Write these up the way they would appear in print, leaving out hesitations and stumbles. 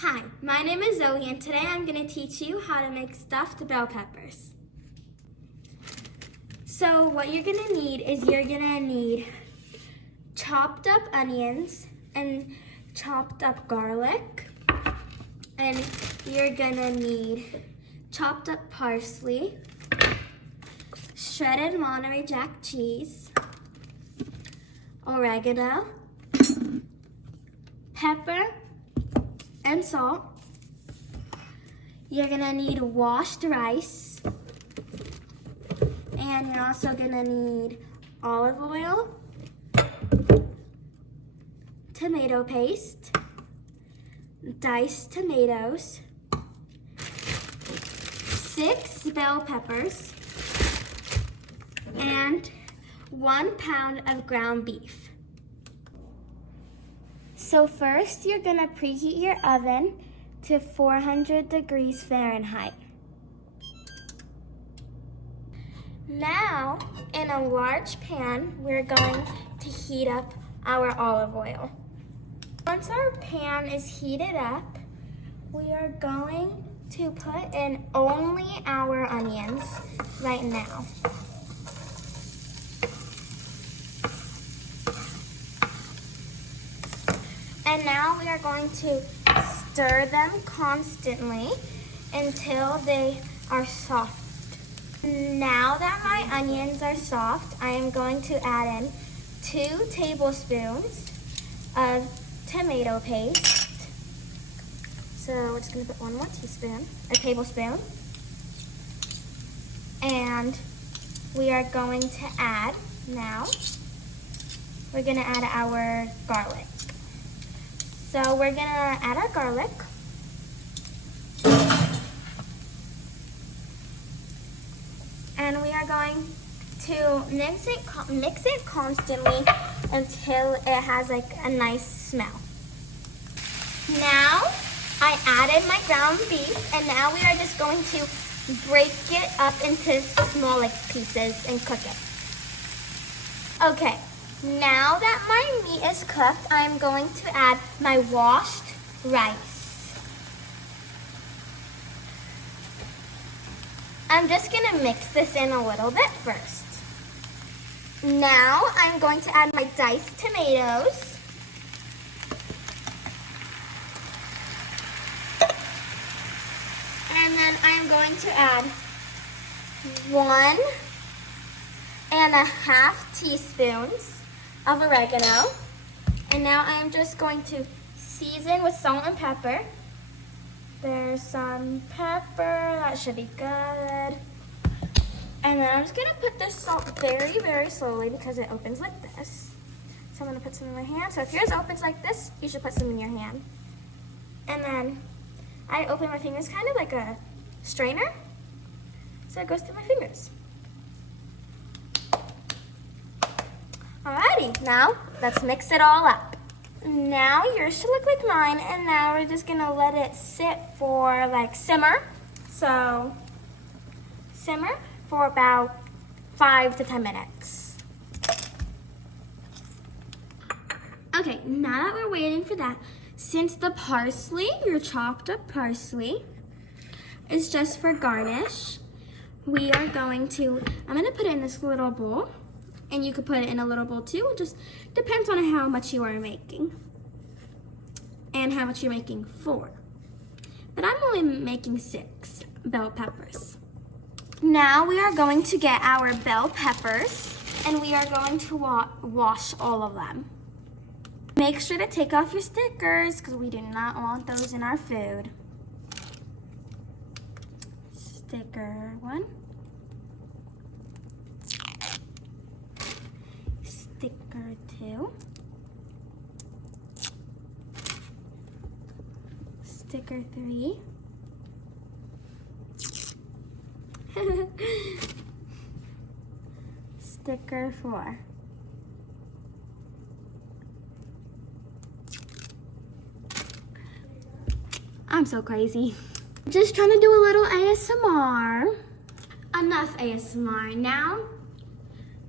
Hi, my name is Zoe and today I'm going to teach you how to make stuffed bell peppers. So what you're going to need is you're going to need chopped up onions and chopped up garlic. And you're going to need chopped up parsley, shredded Monterey Jack cheese, oregano, pepper, and salt. You're gonna need washed rice, and you're also gonna need olive oil, tomato paste, diced tomatoes, 6 bell peppers, and 1 pound of ground beef. So first, you're gonna preheat your oven to 400 degrees Fahrenheit. Now, in a large pan, we're going to heat up our olive oil. Once our pan is heated up, we are going to put in only our onions right now. And now we are going to stir them constantly until they are soft. Now that my onions are soft, I am going to add in 2 tablespoons of tomato paste. So we're just going to put 1 more tablespoon. And we are going to add now, we're going to add our garlic. So we're gonna add our garlic. And we are going to mix it constantly until it has like a nice smell. Now I added my ground beef, and now we are just going to break it up into small pieces and cook it. Okay. Now that my meat is cooked, I'm going to add my washed rice. I'm just going to mix this in a little bit first. Now I'm going to add my diced tomatoes. And then I'm going to add 1.5 teaspoons of oregano. And now I'm just going to season with salt and pepper. There's some pepper, that should be good. And then I'm just gonna put this salt very, very slowly because it opens like this. So I'm gonna put some in my hand. So if yours opens like this, you should put some in your hand. And then I open my fingers kind of like a strainer. So it goes through my fingers. Alrighty, now let's mix it all up. Now yours should look like mine, and now we're just gonna let it sit for simmer. So simmer for about 5 to 10 minutes. Okay, now that we're waiting for that, since the parsley, your chopped up parsley, is just for garnish, I'm gonna put it in this little bowl. And you could put it in a little bowl too. It just depends on how much you are making and how much you're making for. But I'm only making 6 bell peppers. Now we are going to get our bell peppers and we are going to wash all of them. Make sure to take off your stickers because we do not want those in our food. Sticker 1. Sticker 2, sticker 3, sticker 4. I'm so crazy. Just trying to do a little ASMR. Enough ASMR. Now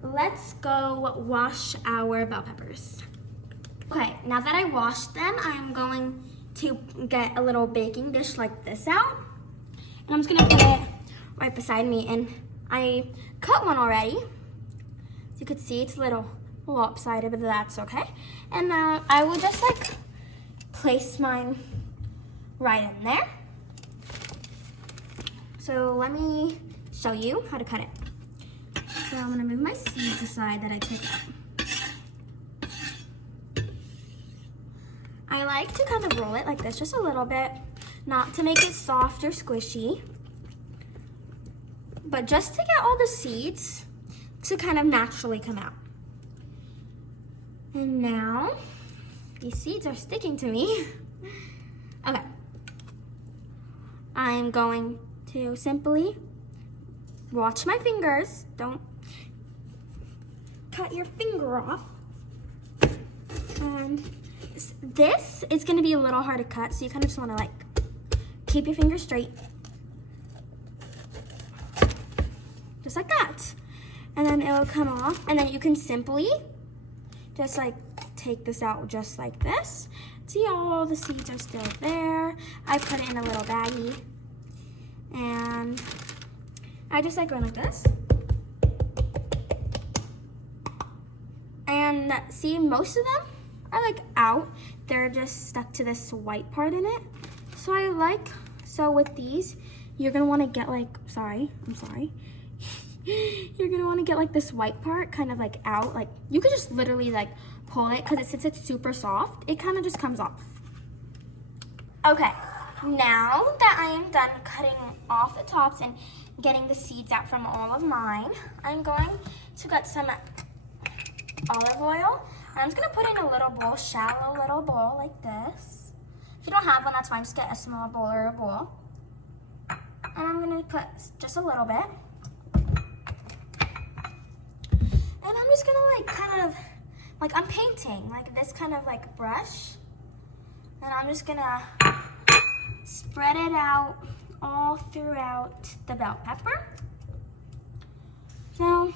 let's go wash our bell peppers. Okay, now that I washed them, I'm going to get a little baking dish like this out. And I'm just gonna put it right beside me. And I cut one already. As you can see, it's a little lopsided, but that's okay. And now I will just like place mine right in there. So let me show you how to cut it. So I'm gonna move my seeds aside that I took out. I like to kind of roll it like this, just a little bit, not to make it soft or squishy, but just to get all the seeds to kind of naturally come out. And now, these seeds are sticking to me. Okay. I'm going to simply watch my fingers. Don't cut your finger off. And this is gonna be a little hard to cut, so you kind of just wanna like keep your fingers straight. Just like that. And then it'll come off, and then you can simply just like take this out just like this. See, all the seeds are still there. I put it in a little baggie, and I just like go like this. And see, most of them are like out. They're just stuck to this white part in it. So with these, you're gonna wanna get like, I'm sorry. You're gonna wanna get like this white part kind of like out. Like you could just literally like pull it, because since it's super soft, it kind of just comes off. Okay, now that I am done cutting off the tops and getting the seeds out from all of mine, I'm going to get some olive oil. I'm just gonna put it in a little bowl, shallow little bowl like this. If you don't have one, that's fine, just get a small bowl or a bowl. And I'm gonna put just a little bit. And I'm just gonna like kind of, like I'm painting, like this kind of like brush. And I'm just gonna spread it out all throughout the bell pepper. So,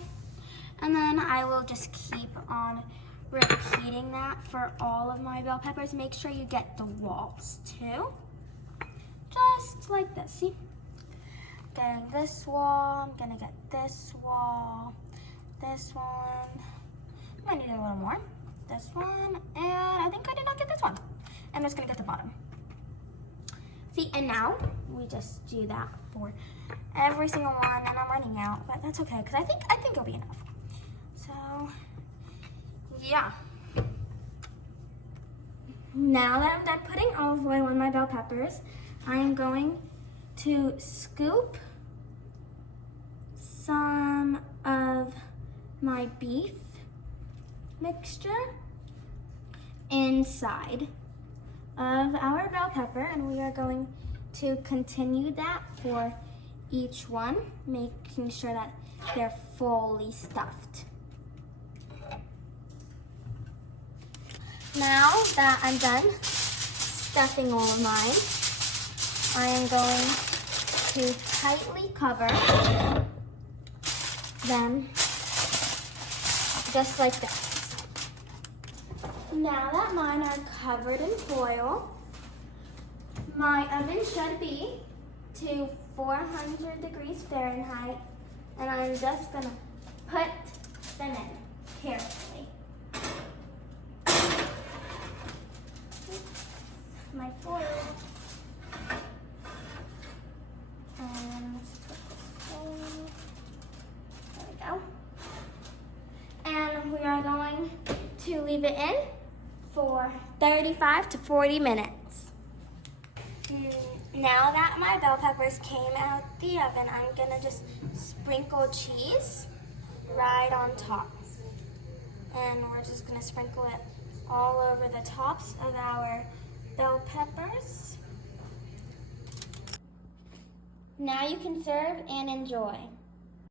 and then I will just keep on repeating that for all of my bell peppers. Make sure you get the walls too. Just like this, see? Getting this wall, I'm gonna get this wall, this one. I need a little more. This one, and I think I did not get this one. I'm just gonna get the bottom. See, and now we just do that for every single one, and I'm running out, but that's okay, because I think it'll be enough. So, yeah. Now that I'm done putting olive oil on my bell peppers, I am going to scoop some of my beef mixture inside of our bell pepper, and we are going to continue that for each one, making sure that they're fully stuffed. Now that I'm done stuffing all of mine, I am going to tightly cover them just like this. Now that mine are covered in foil, my oven should be to 400 degrees Fahrenheit, and I'm just gonna put them in carefully. Oops, my foil. And let's put this foil. There we go. And we are going to leave it in for 35 to 40 minutes. Now that my bell peppers came out the oven, I'm gonna just sprinkle cheese right on top. And we're just gonna sprinkle it all over the tops of our bell peppers. Now you can serve and enjoy.